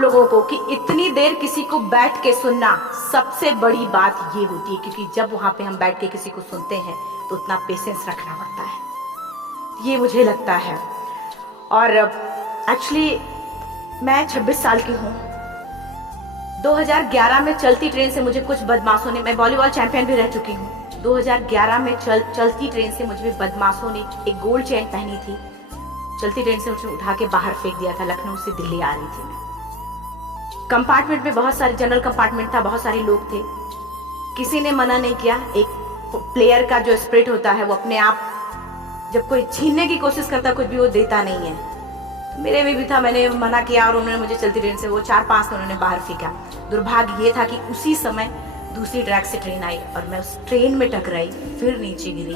लोगों को कि इतनी देर किसी को बैठ के सुनना सबसे बड़ी बात ये होती है, क्योंकि जब वहाँ पे हम बैठ के किसी को सुनते हैं तो उतना पेशेंस रखना पड़ता है, ये मुझे लगता है। और एक्चुअली मैं 26 साल की हूँ। 2011 में चलती ट्रेन से मुझे कुछ बदमाशों ने, मैं वॉलीबॉल चैंपियन भी रह चुकी हूँ, 2011 में चलती ट्रेन से मुझे बदमाशों ने एक गोल्ड चेन पहनी थी, चलती ट्रेन से मुझे उठा के बाहर फेंक दिया था। लखनऊ से दिल्ली आ रही थी मैं। कंपार्टमेंट में बहुत सारे, जनरल कंपार्टमेंट था, बहुत सारे लोग थे, किसी ने मना नहीं किया। एक प्लेयर का जो स्पिरिट होता है वो अपने आप, जब कोई छीनने की कोशिश करता कुछ भी, वो देता नहीं है। तो मेरे में भी था, मैंने मना किया और उन्होंने मुझे चलती ट्रेन से वो 4-5 उन्होंने बाहर फेंका। दुर्भाग्य ये था कि उसी समय दूसरी ट्रैक से ट्रेन आई और मैं उस ट्रेन में टकराई, फिर नीचे गिरी,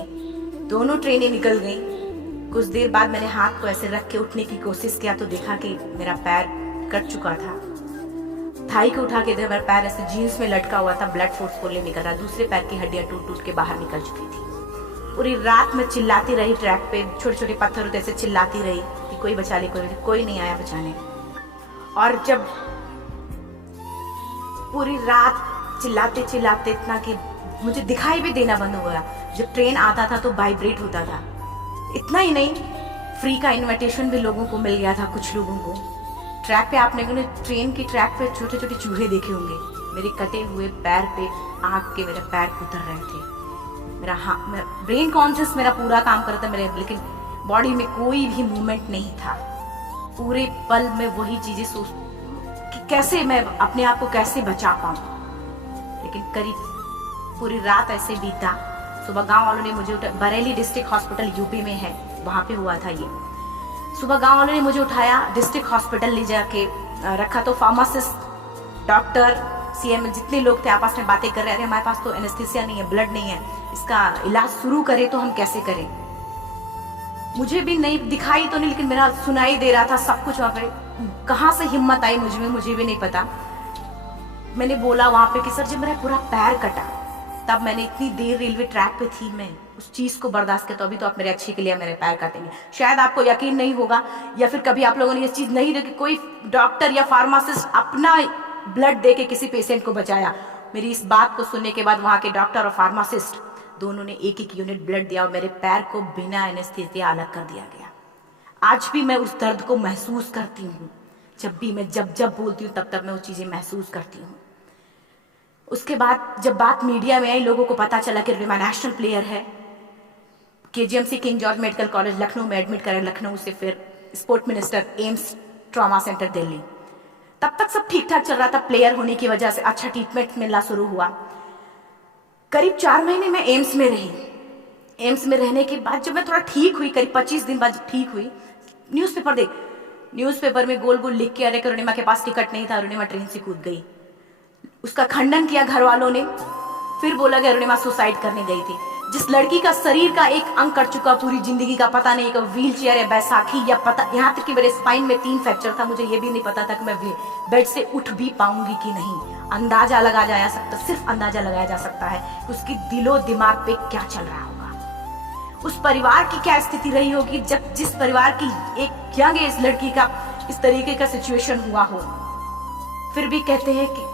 दोनों ट्रेनें निकल गई। कुछ देर बाद मैंने हाथ को ऐसे रख के उठने की कोशिश किया तो देखा कि मेरा पैर कट चुका था। थाई को उठा के मेरा पैर ऐसे जीन्स में लटका हुआ था, ब्लड फोर्स फुल्ली निकल रहा, दूसरे पैर की हड्डियां टूट टूट के बाहर निकल चुकी थी। पूरी रात मैं चिल्लाती रही ट्रैक पे, छोटे छोटे पत्थर होते ऐसे चिल्लाती रही कि कोई बचा ले, कोई नहीं आया बचाने। और जब पूरी रात चिल्लाते चिल्लाते इतना कि मुझे दिखाई भी देना बंद हो गया, जब ट्रेन आता था तो वाइब्रेट होता था। इतना ही नहीं, फ्री का इनविटेशन भी लोगों को मिल गया था, कुछ लोगों को। ट्रैक पे आपने ट्रेन की ट्रैक पे छोटे छोटे चूहे देखे होंगे, मेरे कटे हुए पैर पे आग के मेरे पैर उतर रहे थे। मेरा ब्रेन कॉन्शियस मेरा पूरा काम करता मेरे, लेकिन बॉडी में कोई भी मूवमेंट नहीं था। पूरे पल में वही चीजें सोच कि कैसे मैं अपने आप को कैसे बचा पाऊं। लेकिन करीब पूरी रात ऐसे बीता। सुबह गांव वालों ने मुझे बरेली डिस्ट्रिक्ट हॉस्पिटल यूपी में है, वहां पे हुआ था ये। सुबह गांव वालों ने मुझे उठाया, डिस्ट्रिक्ट हॉस्पिटल ले जाके रखा। तो फार्मासिस्ट, डॉक्टर, सीएम, जितने लोग थे आपस में बातें कर रहे थे, हमारे पास तो एनेस्थीसिया नहीं है, ब्लड नहीं है, इसका इलाज शुरू करें तो हम कैसे करें। मुझे भी नहीं दिखाई तो नहीं, लेकिन मेरा सुनाई दे रहा था सब कुछ। वहां पे कहाँ से हिम्मत आई मुझे भी नहीं पता। मैंने बोला वहां पे कि सर जब मेरा पूरा पैर कटा, तब मैंने इतनी देर रेलवे ट्रैक पे थी, मैं उस चीज को बर्दाश्त किया, तो अभी तो आप मेरे अच्छे के लिए मेरे पैर काटेंगे। शायद आपको यकीन नहीं होगा, या फिर कभी आप लोगों ने ये चीज नहीं देखी, कोई डॉक्टर या फार्मासिस्ट अपना ब्लड दे के किसी पेशेंट को बचाया। मेरी इस बात को सुनने के बाद वहां के डॉक्टर और फार्मासिस्ट दोनों ने 1-1 यूनिट ब्लड दिया और मेरे पैर को बिना एनेस्थीसिया अलग कर दिया गया। आज भी मैं उस दर्द को महसूस करती हूँ। जब भी मैं जब बोलती हूँ तब मैं वो चीजें महसूस करती हूँ। उसके बाद जब बात मीडिया में आई, लोगों को पता चला कि रिमा नेशनल प्लेयर है, KGMC king George medical college Lucknow में एडमिट करें, लखनऊ से फिर sport minister, AIIMS trauma centre Delhi. तब तक सब ठीक ठाक चल रहा था, प्लेयर होने की वजह से अच्छा ट्रीटमेंट मिलना शुरू हुआ। करीब 4 महीने में एम्स में रही। एम्स में रहने के बाद जब मैं थोड़ा ठीक हुई, करीब 25 दिन बाद ठीक हुई, न्यूज़पेपर में गोल गोल लिख के अरे अरुणिमा के पास टिकट नहीं था, अरुणिमा ट्रेन से कूद गई। उसका खंडन किया घर वालों ने, फिर बोला कि अरुणिमा सुसाइड करने गई थी। जिस लड़की का शरीर का एक अंग कट चुका पूरी जिंदगी का, पता नहीं कि व्हील चेयर है, बैसाखी, या पता, यहाँ तक कि मेरे स्पाइन में 3 फ्रैक्चर था, मुझे ये भी नहीं पता था कि मैं बेड से उठ भी पाऊंगी कि नहीं। अंदाजा लगाया जा सकता, सिर्फ अंदाजा लगाया जा सकता है कि उसकी दिलो दिमाग पे क्या चल रहा होगा, उस परिवार की क्या स्थिति रही होगी जब जिस परिवार की एक यंग एज लड़की का इस तरीके का सिचुएशन हुआ हो। फिर भी कहते हैं कि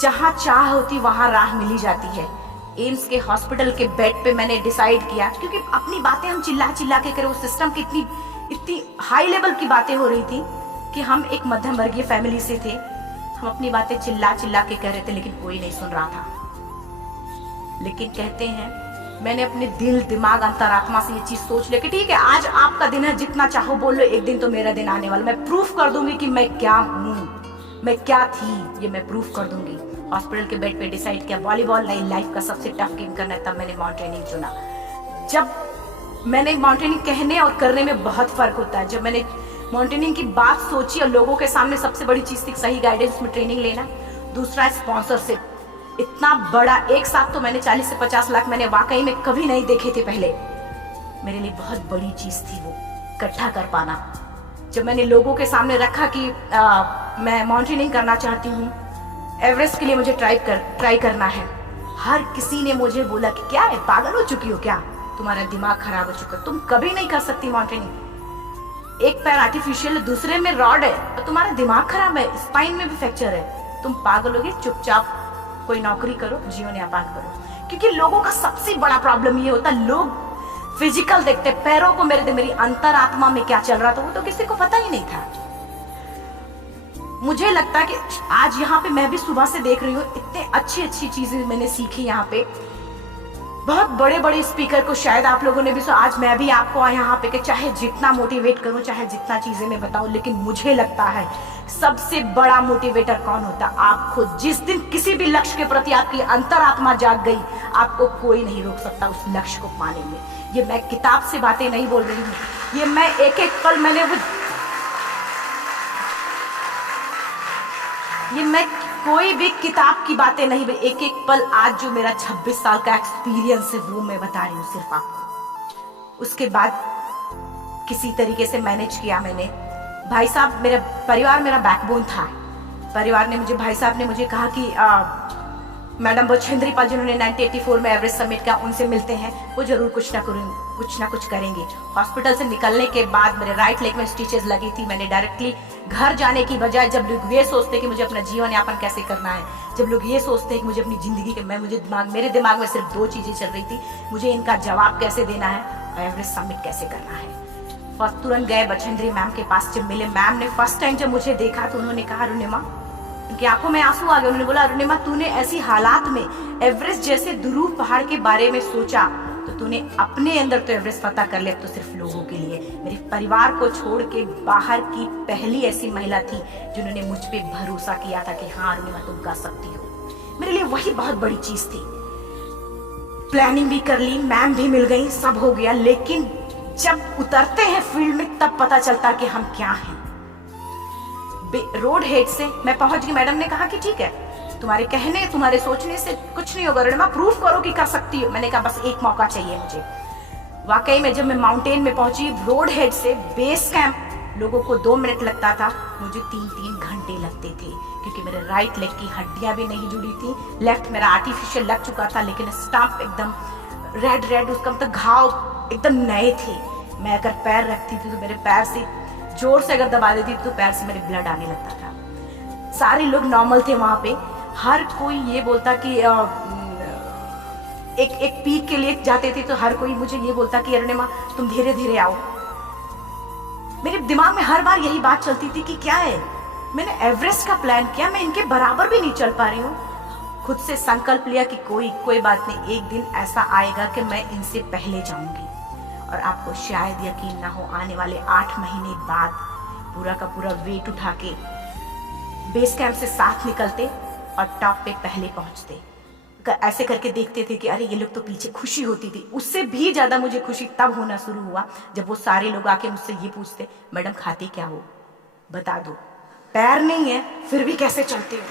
जहां चाह होती वहां राह मिली जाती है। एम्स के हॉस्पिटल के बेड पे मैंने डिसाइड किया, क्योंकि अपनी बातें हम चिल्ला चिल्ला के करें, उस सिस्टम की इतनी हाई लेवल की बातें हो रही थी कि हम एक मध्यम वर्गीय फैमिली से थे, हम अपनी बातें चिल्ला चिल्ला के कह रहे थे, लेकिन कोई नहीं सुन रहा था। लेकिन कहते हैं मैंने अपने दिल, दिमाग, अंतरात्मा से ये चीज सोच लिया कि ठीक है, आज आपका दिन है, जितना चाहो बोल लो, एक दिन तो मेरा दिन आने वाला, मैं प्रूफ कर दूंगी कि मैं क्या हूँ, मैं क्या थी, ये मैं प्रूफ कर दूंगी। हॉस्पिटल के बेड पे डिसाइड किया वॉलीबॉल नहीं, लाइफ का सबसे टफ गेम करना है, तब मैंने माउंटेनिंग चुना। जब मैंने माउंटेनिंग कहने और करने में बहुत फर्क होता है। जब मैंने माउंटेनिंग की बात सोची और लोगों के सामने, सबसे बड़ी चीज थी सही गाइडेंस में ट्रेनिंग लेना, दूसरा स्पॉन्सरशिप। इतना बड़ा एक साथ तो मैंने 40 से 50 लाख मैंने वाकई में कभी नहीं देखे थे पहले। मेरे लिए बहुत बड़ी चीज थी वो इकट्ठा कर पाना। जब मैंने लोगों के सामने रखा कि मैं माउंटेनिंग करना चाहती हूँ, एवरेस्ट के लिए मुझे ट्राई करना है, हर किसी ने मुझे बोला कि क्या है, पागल हो चुकी हो क्या, तुम्हारा दिमाग खराब हो चुका, तुम कभी नहीं कर सकती माउंटेनिंग। एक पैर आर्टिफिशियल, दूसरे में रॉड है, और तुम्हारा दिमाग खराब है, स्पाइन में भी फ्रैक्चर है, तुम पागल होगे, चुपचाप कोई नौकरी करो, जीवन यापन करो। क्योंकि लोगों का सबसे बड़ा प्रॉब्लम ये होता है, लोग फिजिकल देखते, पैरों को मेरी अंतरात्मा में क्या चल रहा था वो तो किसी को पता ही नहीं था। मुझे लगता है कि आज यहाँ पे मैं भी सुबह से देख रही हूँ, इतने अच्छी चीजें मैंने सीखी यहाँ पे। बहुत बड़े बड़े स्पीकर को शायद आप लोगों ने भी सुना, आज मैं भी आपको यहाँ पे कि चाहे जितना मोटिवेट करूँ, चाहे जितना चीजें मैं बताऊं, लेकिन मुझे लगता है सबसे बड़ा मोटिवेटर कौन होता, आप खुद। जिस दिन किसी भी लक्ष्य के प्रति आपकी अंतरात्मा जाग गई, आपको कोई नहीं रोक सकता उस लक्ष्य को पाने में। ये मैं किताब से बातें नहीं बोल रही हूँ, ये मैं एक एक पल मैंने ये मैं कोई भी किताब की बातें नहीं, एक एक पल आज जो मेरा 26 साल का एक्सपीरियंस है वो मैं बता रही हूँ सिर्फ आपको। उसके बाद किसी तरीके से मैनेज किया मैंने। भाई साहब, मेरा परिवार मेरा बैकबोन था। परिवार ने मुझे, भाई साहब ने मुझे कहा कि मैडम बछेंद्री पाल जिन्होंने 1984 में एवरेस्ट समिट का, उनसे मिलते हैं, वो जरूर कुछ ना कुछ करेंगे। हॉस्पिटल से निकलने के बाद मेरे राइट लेग में स्टिचेस लगी थी। मैंने डायरेक्टली घर जाने की बजाय, जब लोग ये सोचते कि मुझे अपना जीवन यापन कैसे करना है, जब लोग ये सोचते हैं कि मुझे अपनी जिंदगी के, मेरे दिमाग में सिर्फ 2 चीजें चल रही थी, मुझे इनका जवाब कैसे देना है और एवरेस्ट समिट कैसे करना है। फर्स्ट तुरंत गए बछेंद्री मैम के पास। जब मिले, मैम ने फर्स्ट टाइम जब मुझे देखा तो उन्होंने कहा, अरुणिमा, उनकी आंखों में आंसू आ गए। उन्होंने बोला, अरुणिमा, तूने ऐसी हालात में एवरेस्ट जैसे दुरूह पहाड़ के बारे में सोचा तो तूने अपने अंदर तो एवरेस्ट फतह कर लिया, तो सिर्फ लोगों के लिए। मेरे परिवार को छोड़ के बाहर की पहली ऐसी महिला थी जिन्होंने मुझ पे भरोसा किया था कि हाँ अरुणिमा, तुम कर सकती हो। मेरे लिए वही बहुत बड़ी चीज थी। प्लानिंग भी कर ली, मैम भी मिल गई, सब हो गया, लेकिन जब उतरते हैं फील्ड में तब पता चलता कि हम क्या हैं। रोड हेड से मैं पहुंच गई। मैडम ने कहा कि ठीक है, तुम्हारे कहने, तुम्हारे सोचने से कुछ नहीं होगा, अरुणिमा प्रूफ करो कि कर सकती हो। मैंने कहा बस एक मौका चाहिए मुझे। वाकई में जब मैं माउंटेन में पहुंची, रोड हेड से बेस कैंप लोगों को 2 मिनट लगता था, मुझे 3-3 घंटे लगते थे, क्योंकि मेरे राइट लेग की हड्डियां भी नहीं जुड़ी थी। लेफ्ट मेरा आर्टिफिशियल लग चुका था, लेकिन स्टंप एकदम रेड, उसका मतलब घाव एकदम नए थे। मैं अगर पैर रखती थी तो मेरे पैर से जोर से अगर दबा देती तो पैर से मेरे ब्लड आने लगता था। सारे लोग नॉर्मल थे वहां पे। हर कोई ये बोलता कि एक पीक के लिए जाते थे तो हर कोई मुझे ये बोलता कि अरुणिमा, तुम धीरे धीरे आओ। मेरे दिमाग में हर बार यही बात चलती थी कि क्या है, मैंने एवरेस्ट का प्लान किया, मैं इनके बराबर भी नहीं चल पा रही हूँ। खुद से संकल्प लिया कि कोई बात नहीं, एक दिन ऐसा आएगा कि मैं इनसे पहले जाऊंगी। और आपको शायद यकीन ना हो, आने वाले 8 महीने बाद पूरा का पूरा वेट उठा के बेस कैंप से साथ निकलते और टॉप पे पहले पहुंचते। ऐसे करके देखते थे कि अरे ये लोग तो पीछे। खुशी होती थी, उससे भी ज्यादा मुझे खुशी तब होना शुरू हुआ जब वो सारे लोग आके मुझसे ये पूछते, मैडम खाते क्या हो, बता दो। पैर नहीं है फिर भी कैसे चलते हो।